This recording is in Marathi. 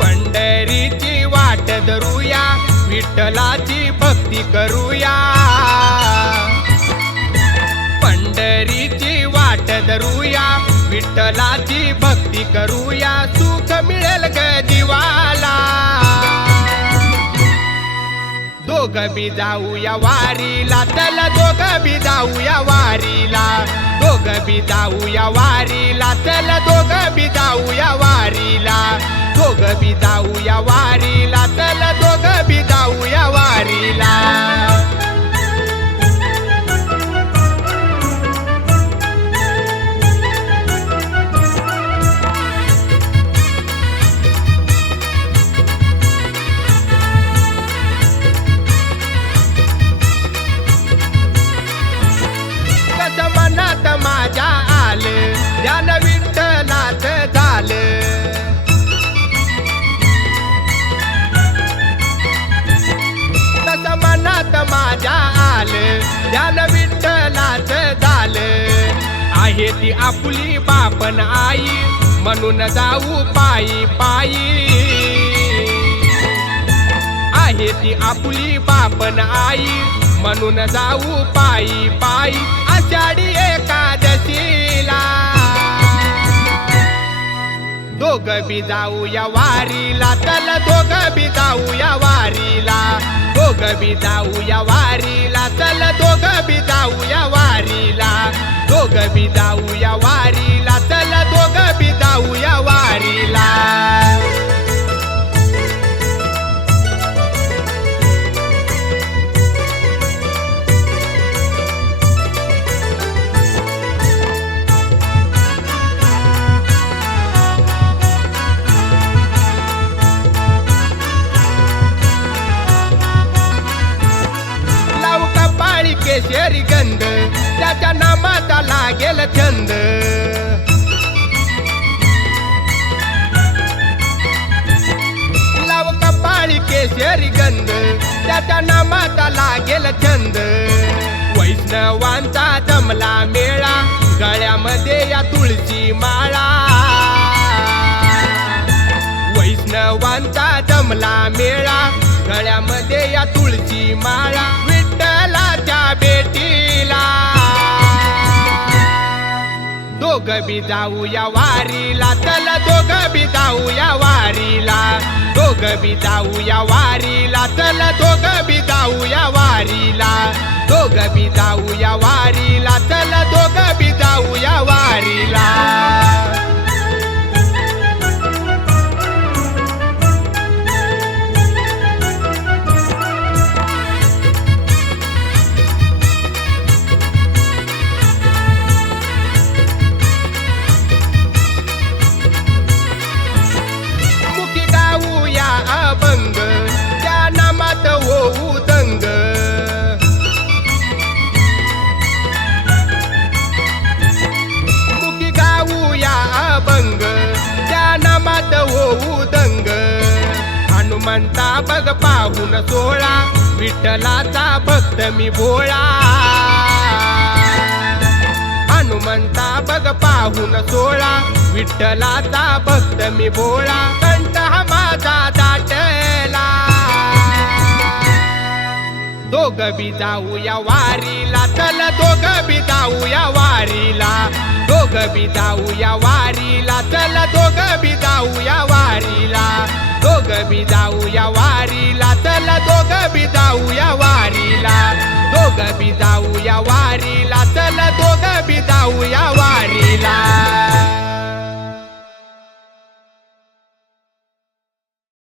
पंढरीची वाट धरूया, विठ्ठलाची भक्ती करूया. पंढरीची वाट धरूया, विठ्ठलाची भक्ती करूया. सुख मिळेल ग जीवाला. दोघं बी जाऊया वारीला, चल दोघं बी जाऊया वारीला. दोघं बी जाऊया वारीला, चल दोघं बी जाऊया वारीला. दोघं बी जाऊया वारीला, चल दोघं बी जाऊया वारीला. कसं मनात माझ्या आलं, ध्यान विठ्ठलाच झालं. मनात माझ्या आलं, ध्यान विठ्ठलाच झालं. आहे ती आपुली बापन आई, म्हणून जाऊ पायी पायी. आहे ती आपुली बापन आई, म्हणून जाऊ पायी पायी. आषाढी एकादशीला दोघं बी जाऊया वारीला, चल दोघं बी जाऊया वारीला. दोघं बी जाऊया वारीला, चल दोघं बी जाऊया वारीला. दोघं बी जाऊया वारीला, चल दोघं बी जाऊया वारीला. केशरी गंध, त्याच्या नामाचा लागेल छंद. लाव कपाळी केशरी गंध, त्याच्या नामाचा लागेल छंद. वैष्णवांचा जमला मेळा, गळ्यामध्ये या तुळशी माळा. वैष्णवांचा जमला मेळा, गळ्यामध्ये या तुळशी माळा. विठ्ठलाच्या भेटीला दोघं बी जाऊया वारीला, चल दोघं बी जाऊया वारीला. दोघं बी जाऊया वारीला, चल दोघं बी जाऊया वारीला. दोघं बी जाऊया वारीला, चल दोघं बी जाऊया वारीला. अभंग, त्या नामात होऊ दंग. मुखी गाऊया अभंग, त्या नामात होऊ दंग. हनुमंता बघ पाहून सोळा, विठ्ठलाचा भक्त मी भोळा. हनुमंता बघ पाहून सोळा, विठ्ठलाचा भक्त मी भोळा. कंठ हा माझा दाटला, दोघं बी जाऊया वारीला, चल दोघं बी जाऊया वारीला. दोघं बी जाऊया वारीला, चल दोघं बी जाऊया वारीला. दोघं बी जाऊया वारीला, चल दोघं बी जाऊया वारीला. दोघं बी जाऊया वारीला, चल दोघं बी जाऊया वारीला.